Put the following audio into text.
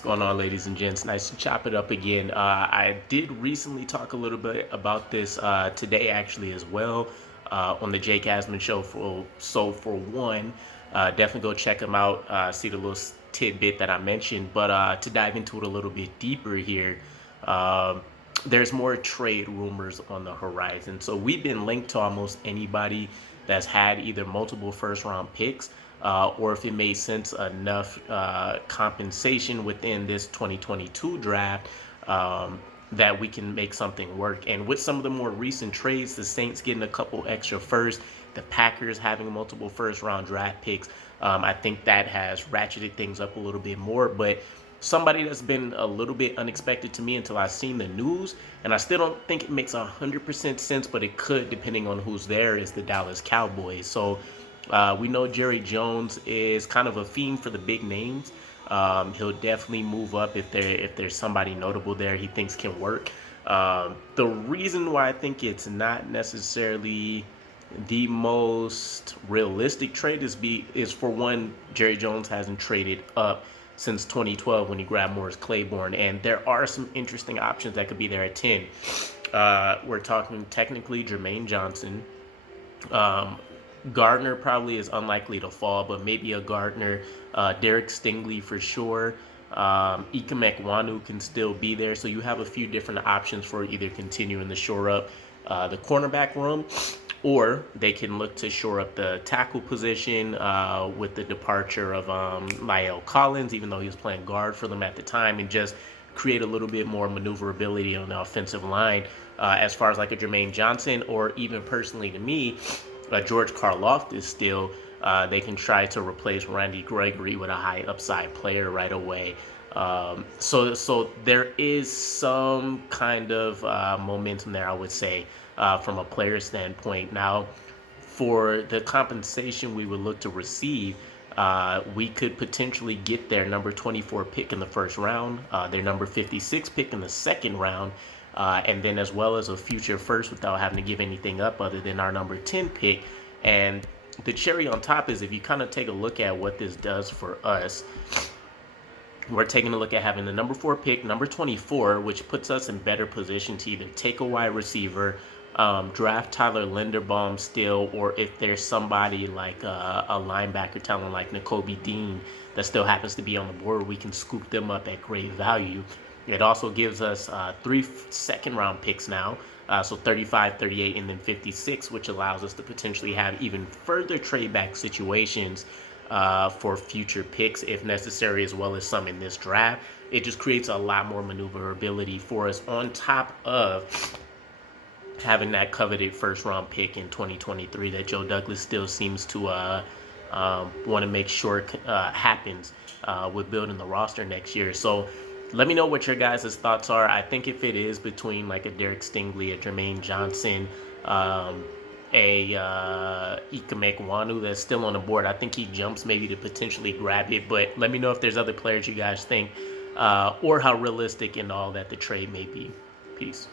What's going on, ladies and gents? Nice to chop it up again. I did recently talk a little bit about this today, actually, as well, on the Jake Asman show. For one, definitely go check him out. See the little tidbit that I mentioned. But to dive into it a little bit deeper here, there's more trade rumors on the horizon. So we've been linked to almost anybody that's had either multiple first-round picks, or if it made sense enough compensation within this 2022 draft, that we can make something work. And with some of the more recent trades, the Saints getting a couple extra first, the Packers having multiple first round draft picks, I think that has ratcheted things up a little bit more. But somebody that's been a little bit unexpected to me until I've seen the news, and I still don't think it makes 100% sense, but it could depending on who's there, is the Dallas Cowboys. So we know Jerry Jones is kind of a fiend for the big names. He'll definitely move up if there's somebody notable there he thinks can work. The reason why I think it's not necessarily the most realistic trade is for one, Jerry Jones hasn't traded up since 2012 when he grabbed Morris Claiborne, and there are some interesting options that could be there at 10. We're talking technically Jermaine Johnson. Gardner probably is unlikely to fall, but maybe a Gardner, Derek Stingley for sure. Ike can still be there. So you have a few different options for either continuing to shore up the cornerback room, or they can look to shore up the tackle position with the departure of La'el Collins, even though he was playing guard for them at the time, and just create a little bit more maneuverability on the offensive line. As far as like a Jermaine Johnson, or even personally to me, George Karlaftis still, they can try to replace Randy Gregory with a high upside player right away. So there is some kind of momentum there, I would say, from a player standpoint. Now, for the compensation we would look to receive, we could potentially get their number 24 pick in the first round, their number 56 pick in the second round, and then as well as a future first without having to give anything up other than our number 10 pick. And the cherry on top is, if you kind of take a look at what this does for us, we're taking a look at having the number 4 pick, number 24, which puts us in better position to either take a wide receiver, draft Tyler Linderbaum still, or if there's somebody like a linebacker talent like Nakobe Dean that still happens to be on the board, we can scoop them up at great value. It also gives us 3 second-round picks now, so 35, 38, and then 56, which allows us to potentially have even further trade-back situations for future picks if necessary, as well as some in this draft. It just creates a lot more maneuverability for us, on top of having that coveted first-round pick in 2023 that Joe Douglas still seems to want to make sure happens with building the roster next year. So let me know what your guys' thoughts are. I think if it is between like a Derek Stingley, a Jermaine Johnson, a Ike that's still on the board, I think he jumps maybe to potentially grab it. But let me know if there's other players you guys think, or how realistic and all that the trade may be. Peace.